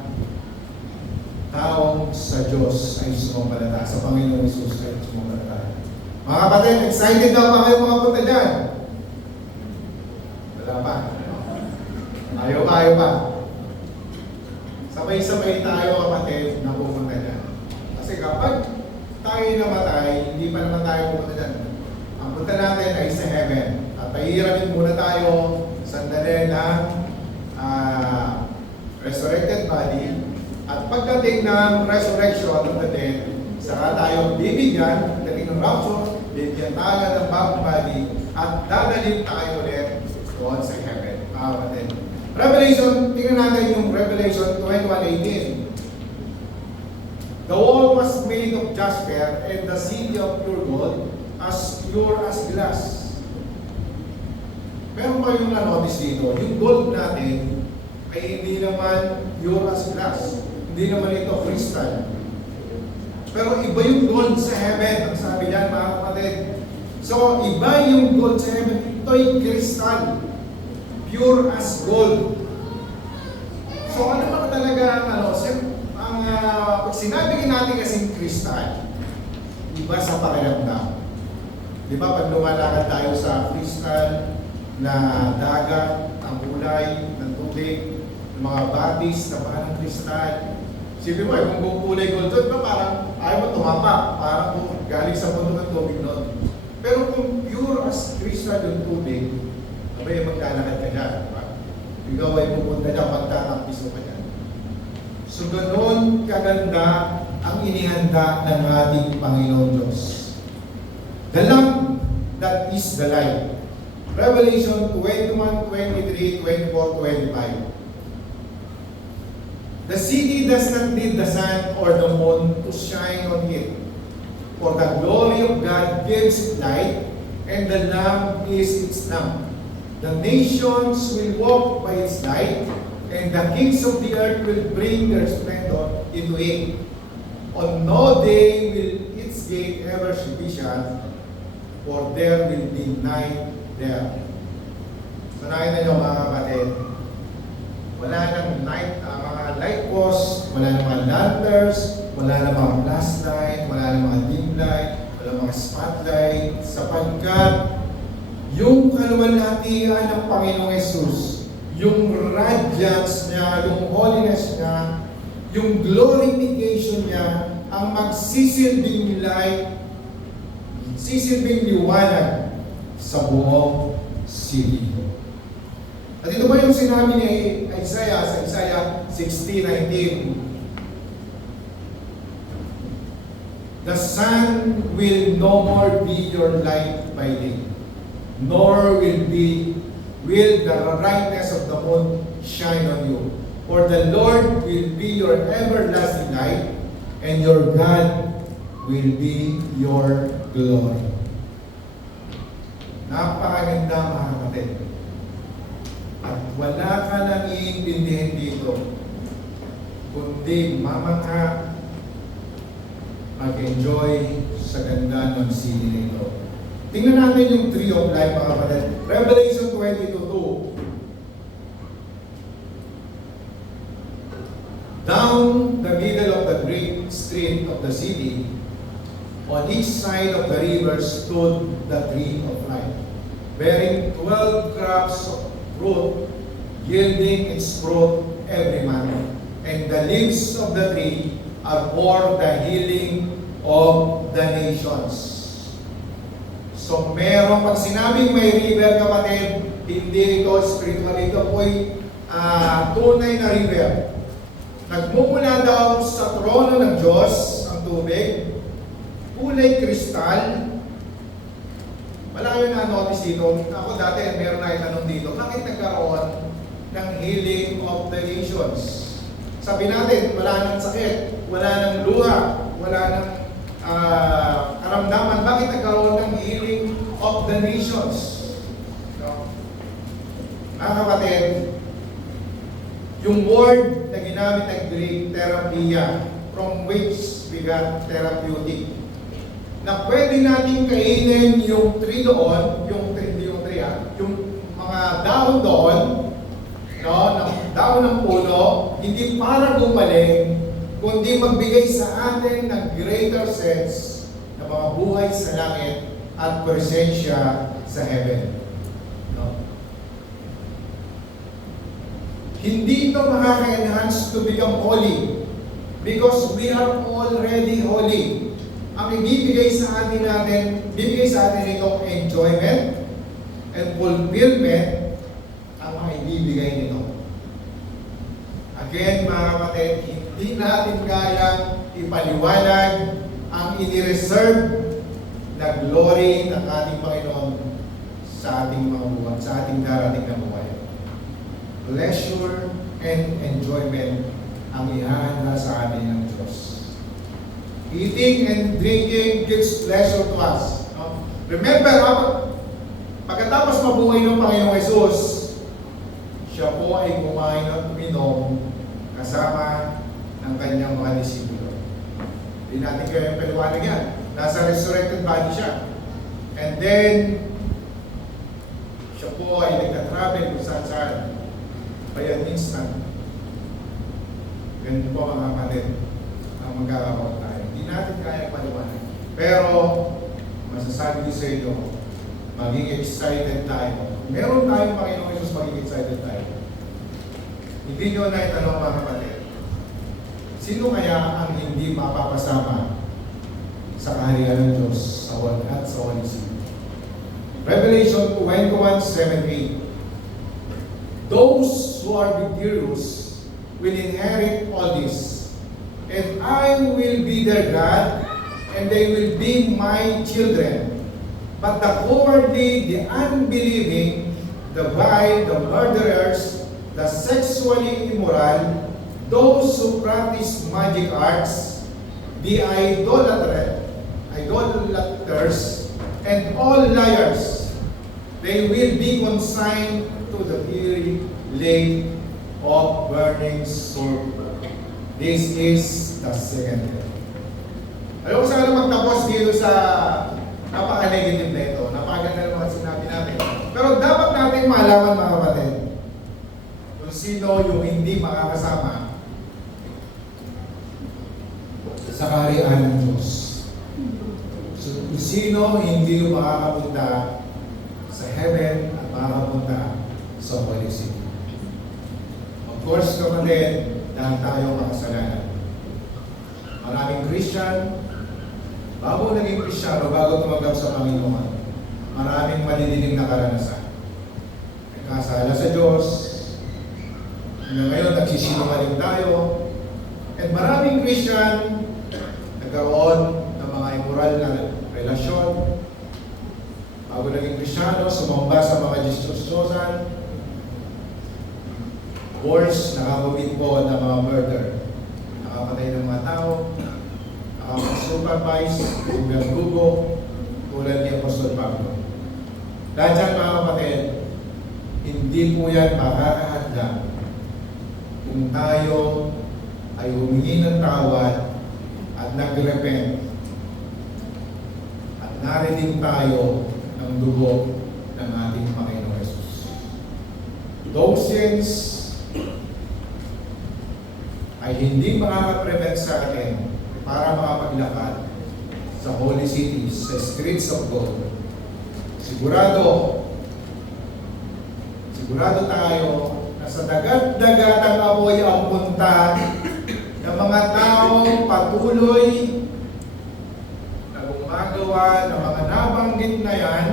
taong sa Diyos ay sumamalata, sa Panginoon Jesus ay sumamalata. Mga kapatid, excited na ba kayo mga punta dyan? Wala pa. Ayaw pa. Sabay-sabay tayo kapatid na pupunta dyan. Kasi kapag tayo namatay, hindi pa naman tayo pupunta dyan. Ang punta natin ay sa heaven. At pahihiramin muna tayo sandali ng resurrected body. At pagdating ng resurrection of the dead, saka tayo bibigyan, pagdating ng rapture, bibigyan tayo ng bagong body, at dadalhin tayo ulit doon sa heaven. Revelation, tingnan natin yung Revelation 21:18. The wall was made of jasper, and the city of pure gold, as pure as glass. Meron pa yung na-notice dito, yung gold natin ay hindi naman pure as glass. Hindi naman ito crystal. Pero iba yung gold sa heaven. Ang sabi diyan mga kapatid. So, iba yung gold sa heaven. Ito'y crystal. Pure as gold. So, ano ba talaga pag sinabi natin kasing crystal, iba sa pakiramdam. Di ba, pag lumalakad tayo sa crystal na dagat, ang kulay ng tubig, ng mga batis na parang kristal. Siyempre mo, kung buong kulay gold doon, parang ayaw mo tumapak, parang galing sa mundo ng tubig noon. Pero kung pure as crystal yung tubig, abay magkalakad ka dyan, diba? Ikaw ay pupunta dyan, magtatampiso ka dyan. So ganoon kaganda ang inihanda ng ating Panginoon Diyos. The Lamb that is the light. Revelation 21:23, 24, 25. The city does not need the sun or the moon to shine on it, for the glory of God gives it light, and the Lamb is its lamp. The nations will walk by its light, and the kings of the earth will bring their splendor into it. On no day will its gate ever be shut, for there will be night there. So nakita nyo mga kapatid, wala nang mga light post, wala nang mga lanterns, wala nang mga flashlight, wala nang mga dim light, wala mga spotlight, sapagkat yung kaluwalhatian ng Panginoong Jesus, yung radiance niya, yung holiness niya, yung glorification niya, ang magsisilbing light, sisilbing liwanag sa buong city. At ito ba yung sinabi ni Isaiah sa Isaiah 60:19? The sun will no more be your light by day. nor will the brightness of the moon shine on you. For the Lord will be your everlasting light, and your God will be your glory. Napakaganda, mga kapatid. At wala ka nang iintindihin dito, kundi mamangha, mag-enjoy sa ganda ng sili nito. Tingnan natin yung tree of life, mga kapatid. Revelation 22:2. Down the middle of the great street of the city, on each side of the river stood the tree of life, bearing 12 crops of fruit, yielding its fruit every month. And the leaves of the tree are for the healing of the nations. So meron, pag sinabing may river, kapatid, hindi ito spiritual, ito po'y tunay na river. Nagmumula daw sa trono ng Diyos ang tubig, kulay kristal. Wala kayo na-notice dito. Ako dati, meron na itanong dito, bakit nagkaroon ng healing of the nations? Sabi natin, wala nang sakit, wala nang luha, wala nang karamdaman. Bakit nagkaroon ng healing of the nations? No? Mga kapatid, yung word na ginamit ng Greek, therapia, from which we got therapeutic, na pwede natin kainin yung tree doon, yung mga dahon doon, no, ng dahon ng puno, hindi para gumaling, kundi magbigay sa atin ng greater sense na mga buhay sa langit at presensya sa heaven. No? Hindi ito makaka-enhance to become holy because we are already holy. Ang ibibigay sa atin ito enjoyment and fulfillment ang mga ibibigay nito. Again, mga kapatid, hindi natin kaya ipaliwanag ang inireserve na glory ng ating Panginoon sa ating mga buwan, sa ating darating na buhay. Pleasure and enjoyment ang ihahanda sa atin ng Diyos. Eating and drinking gives pleasure to us. No? Remember, pagkatapos mabuhay ng Panginoong Jesus, siya po ay kumain at uminom kasama ng kanyang mga disipulo. Hindi natin kaya paliwanag yan. Nasa resurrected body siya. And then, siya po ay nagka-travel kung saan-saan. By an instant. Ganun po mga kapatid ang magkakaroon tayo. Hindi natin kaya paliwanag. Pero, masasabi ko sa inyo, maging excited tayo. Meron tayong Panginoong Jesus, maging excited tayo. Hindi nyo na itanong mga kapatid, sino kaya ang hindi mapapasama sa kaharian ng Diyos sa at sa walang sino? Revelation 21:7-8. Those who are victorious will inherit all this, and I will be their God, and they will be my children. But the cowardly, the unbelieving, the vile, the murderers, the sexually immoral, those who practice magic arts, the idolaters, and all liars, they will be consigned to the fiery lake of burning sulfur. This is the second death. Alam ko sana magtapos dito sa napaka-negative na ito. Napakaganda naman sinabi natin. Pero dapat natin malaman, mga kapatid, kung sino yung hindi makakasama sa kaharian ng Diyos. So, kung sino hindi yung makakapunta sa heaven at makakapunta sa Holy City. Of course, kapatid, dahil tayo makasalanan. Maraming Christian, bago naging Kristiyano, bago tumanggap sa Panginoon, maraming malidinig na karanasan. Nagkasala sa Diyos, ngayon nagsisinungaling tayo, at maraming Christian nagkaroon ng mga immoral na relasyon. Bago naging Kristiyano, Kristiyano, sumamba sa mga Diyos-Diyosan. Wars, nakakabit po ng mga murder. Nakapatay ng mga tao, nakapag-supervise, gugo, tulad ni Apostol Pablo. Lahat yan mga kapatid, hindi po yan makakahadla kung tayo ay humingi ng tawad at nag-repent at narinig tayo ng dugo ng ating Panginoon Jesus. Those sins ay hindi makaka-prevent sa atin para makapaglakad sa holy cities, sa streets of God. Sigurado tayo na sa dagat-dagatang apoy ang punta ng mga taong patuloy na gumagawa ng mga nabanggit na yan,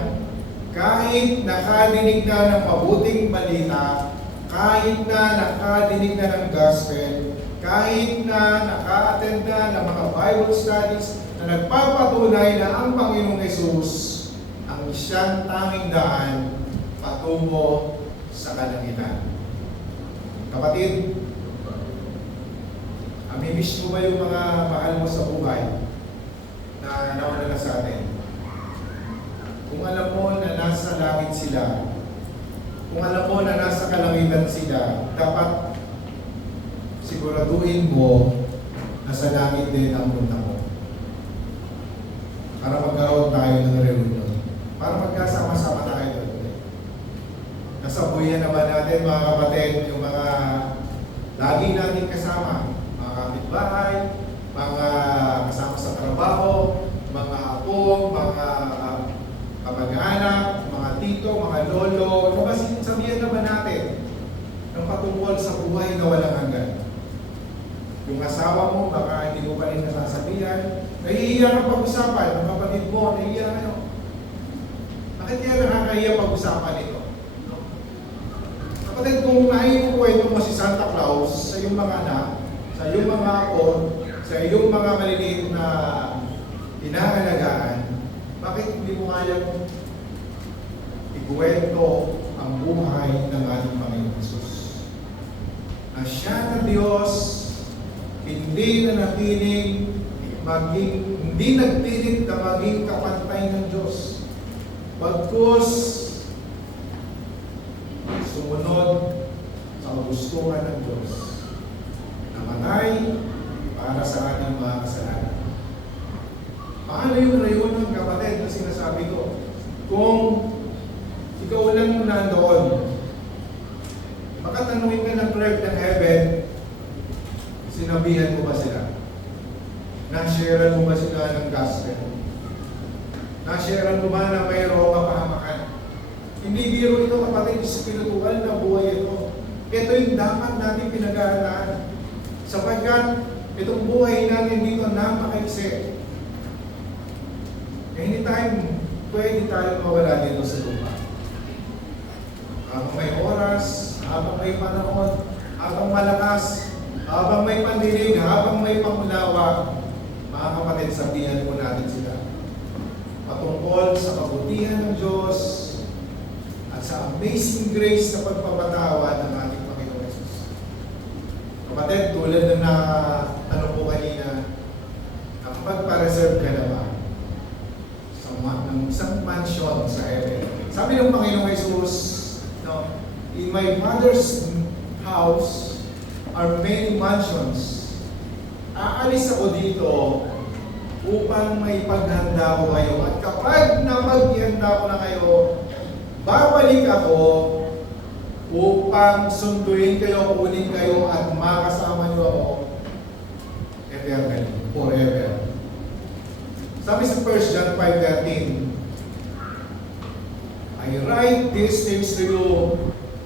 kahit nakadinig na ng mabuting balita, kahit na nakadinig na ng gospel, kahit na naka-attend na ng mga Bible studies na nagpapatunay na ang Panginoong Hesus ang siyang tanging daan patungo sa kalangitan. Kapatid, amimiss mo ba yung mga mahal mo sa buhay na nauna na sa atin? Kung alam mo na nasa langit sila, kung alam mo na nasa kalangitan sila, dapat siguraduhin mo na sa langit din ang punta mo. Para magkaroon tayo ng reunion. Para magkasama-sama tayo doon. Nasabuyan naman natin mga kapatid, yung mga lagi natin kasama, mga kapitbahay, mga kasama sa trabaho, mga apo, mga kamag-anak, mga tito, mga lolo, sabihan naman natin ng patungkol sa buhay na walang hanggan. Yung asawa mo, baka hindi mo pa rin nasasabihan, nahihiya ka pag-usapan, ang kapatid mo, nahihiya kayo. Bakit kaya nakakahiya pag-usapan ito? Kapatid, kung naiukwento mo si Santa Claus sa iyong mga anak, sa iyong mga apo, sa iyong mga maliliit na inaalagaan, bakit hindi mo kayang ikuwento ang buhay ng ating Panginoon Jesus? Na siya na Diyos, hindi na nagpilit na maging kapantay ng Diyos. Pagkus sumunod sa kagustuhan ng Diyos. Namatay para sa ating mga kasalanan. Paano yung reunion, kapatid, na sinasabi ko? Kung ikaw lang nandoon, makatanungin ka ng clerk ng heaven, sinabihan mo ba sila? Na-sharean mo ba sila ng gospel? Na-sharean mo ba na mayroong mapahamakan? Hindi biro ito, kapatid, spiritual na buhay ito. Ito yung dapat natin pinag-aaralan. Sapagkat itong buhay natin dito napakaiksi. Anytime, pwede tayong mawala dito sa lupa. Habang may oras, habang may panahon, habang malakas, habang may pandinig, habang may pangunawa, mga kapatid, sabihan po natin sila patungkol sa kabutihan ng Diyos at sa amazing grace na pagpapatawad ng ating Panginoon Jesus. Kapatid, tulad ng natanong ko kanina, nakapagpa-reserve ka na ba ng isang mansion sa heaven? Sabi ng Panginoon Jesus, no, in my Father's house are many mansions. Aalis ako dito upang may paghanda ko kayo. At kapag napaghanda ko na kayo, babalik ako upang sunduin kayo, kunin kayo, at makasama niyo ako eternally, forever. Sabi sa 1 John 5:13, I write these things to you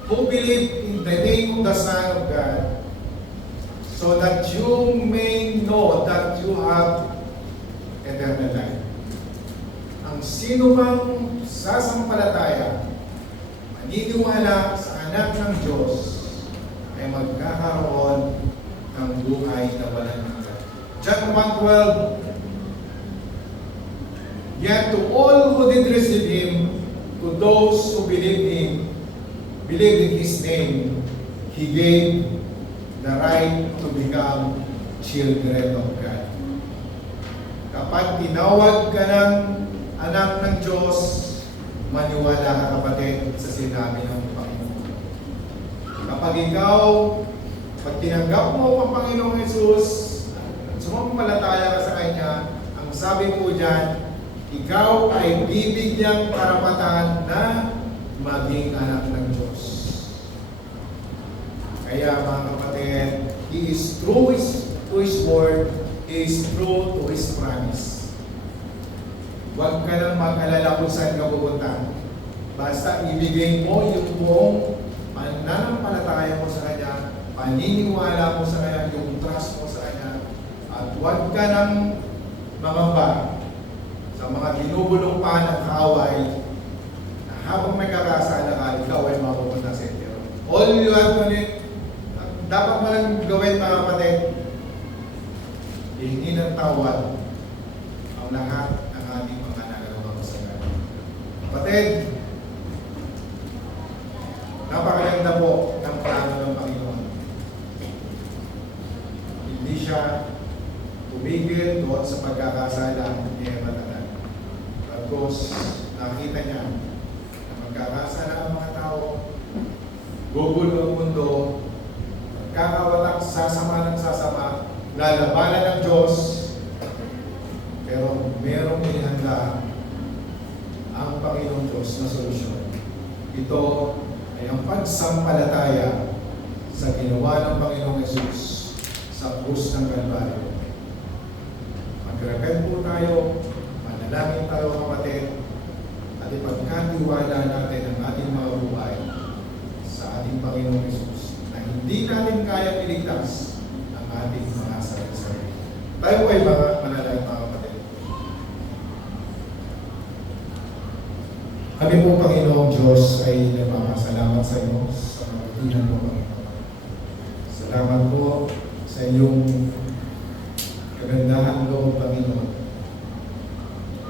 who believe in the name of the Son of God, so that you may know that you have eternal life. Ang sino mang sasampalataya, maniniwala sa anak ng Diyos, ay magkakaroon ng buhay na walang hanggan. John 1:12, yet to all who did receive Him, to To those who believe in His name, He gave the right to become children of God. Kapag tinawag ka ng anak ng Diyos, maniwala ka kapatid sa sinabi ng Panginoon. Kapag ikaw, pag tinanggap mo ang Panginoong Yesus, at sumampalataya ka sa Kanya, ang sabi po dyan, ikaw ay bibigyang karapatan na maging anak ng Diyos. Kaya mga kapatid, He is true to His word, He is true to His promise. Huwag ka nang mag-alala kung saan ka pupunta. Basta ibigay mo yung buong pananampalataya mo sa Kanya, paniniwala mo sa Kanya, yung trust mo sa Kanya, at huwag ka nang mamamba sa mga binubulong pa ng kaaway na habang may kakasala ka, ikaw ay mapupunta sa inyo. All you have to need, dapat mo lang gawin mga kapatid, hihingi ng tawad ang lahat ng ating mga nagagawa sa Kanya. Kapatid, napakaganda po ng plano ng Panginoon. Hindi siya tumigil doon sa pagkakasala ni Eva at Adan. Pagkos nakita niya na magkakasala ang mga tao, gugulo ang mundo, magkakawatak, sasama ng sasama, lalabanan ng Diyos, pero merong inihanda ang Panginoong Diyos na solusyon. Ito ay ang pagsampalataya sa ginawa ng Panginoong Yesus sa krus ng Kalbaryo. Mag-repent po tayo, manalangin tayo kapatid, at ipagkatiwala natin ang ating mga buhay sa ating Panginoong Yesus na hindi natin kaya iligtas ang ating mga sarili. Tayo ay mga manalangin mga kapatid. Kami po Panginoong Diyos ay nagpapasalamat sa iyo sa kabutihan mo Panginoon. Salamat po sa iyong kagandahan loob Panginoon.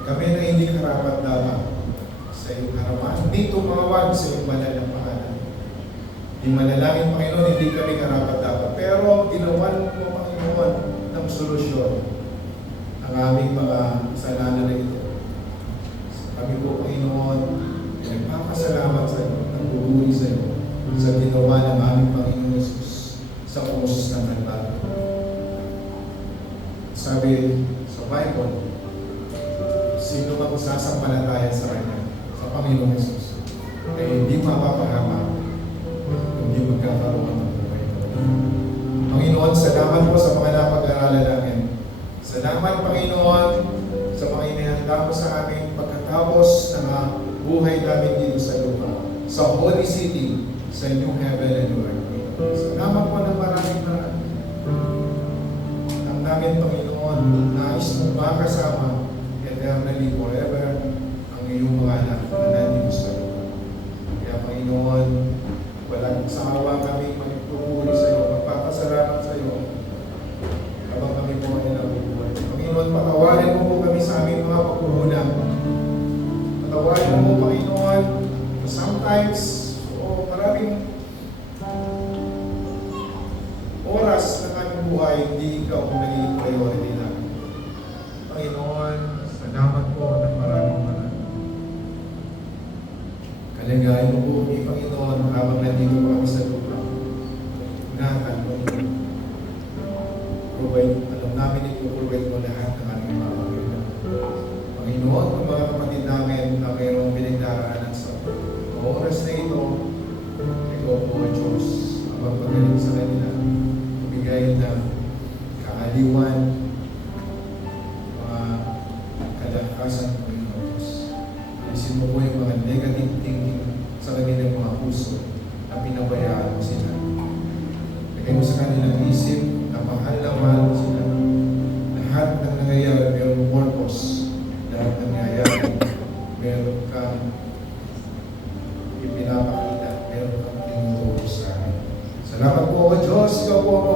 Kami na hindi karapat-dapat sa iyong harapan, hindi tumawag sa iyong banal na pangalan. Di manalangin Panginoon, hindi kami karapat-dapat. Pero ginawan mo Panginoon ng solusyon ang aming mga kasalanan na ito. Kami po Panginoon, nagpapasalamat sa iyo, nagpupuri sa iyo, sa ginawa ng aming Panginoon Jesus sa krus ng Kalbaryo. Sabi sa Bible, sino mang sasampalataya sa Kanya, sa Panginoong Jesus, ay hindi mapapahamak, hindi magkakaroon ng buhay. Panginoon, salamat po sa mga napag-aralan namin. Salamat Panginoon sa mga inihanda mo sa amin pagkatapos ng buhay namin dito sa lupa, sa Holy City, sa New Heaven and New Earth. Salamat po ng maraming marami. Ang namin Panginoon, nais mong makasama eternally forever ang iyong mga anak na nandito sa lupa. Kaya Panginoon, walang sawa kami magpupuri sa iyo, magpapasalamat sa iyo habang kami po ay nabubuhay. Panginoon, patawarin mo po kami sa aming mga pagkukulang. Patawarin mo po Panginoon, sometimes maraming oras ng aming buhay, hindi ikaw ang naging priority namin. Panginoon, salamat po ng maraming. Kalagayan mo po, Panginoon, habang nandito po kami sa lupa. Ingatan mo ito. Alam namin ito, provide mo lahat ng aming mga Panginoon. Panginoon, ang mga kapatid namin na mayroong pinagdaraanan sa oras na ito, ikaw po ang Diyos, ang magpagaling sa kanila, bigay ng kaaliwan, mga kalakasan po ng Diyos. Alisin mo po yung mga negative thinking sa kanilang mga puso na pinabayaan mo sila. Bigay mo sa kanilang isip na mahal mo sila. Lahat ng nangyayari, mayroong purpose. Lahat ng nangyayari, meron kang ipinapakita, meron kang tinuturo sa amin. Salamat po o Diyos, ikaw po ang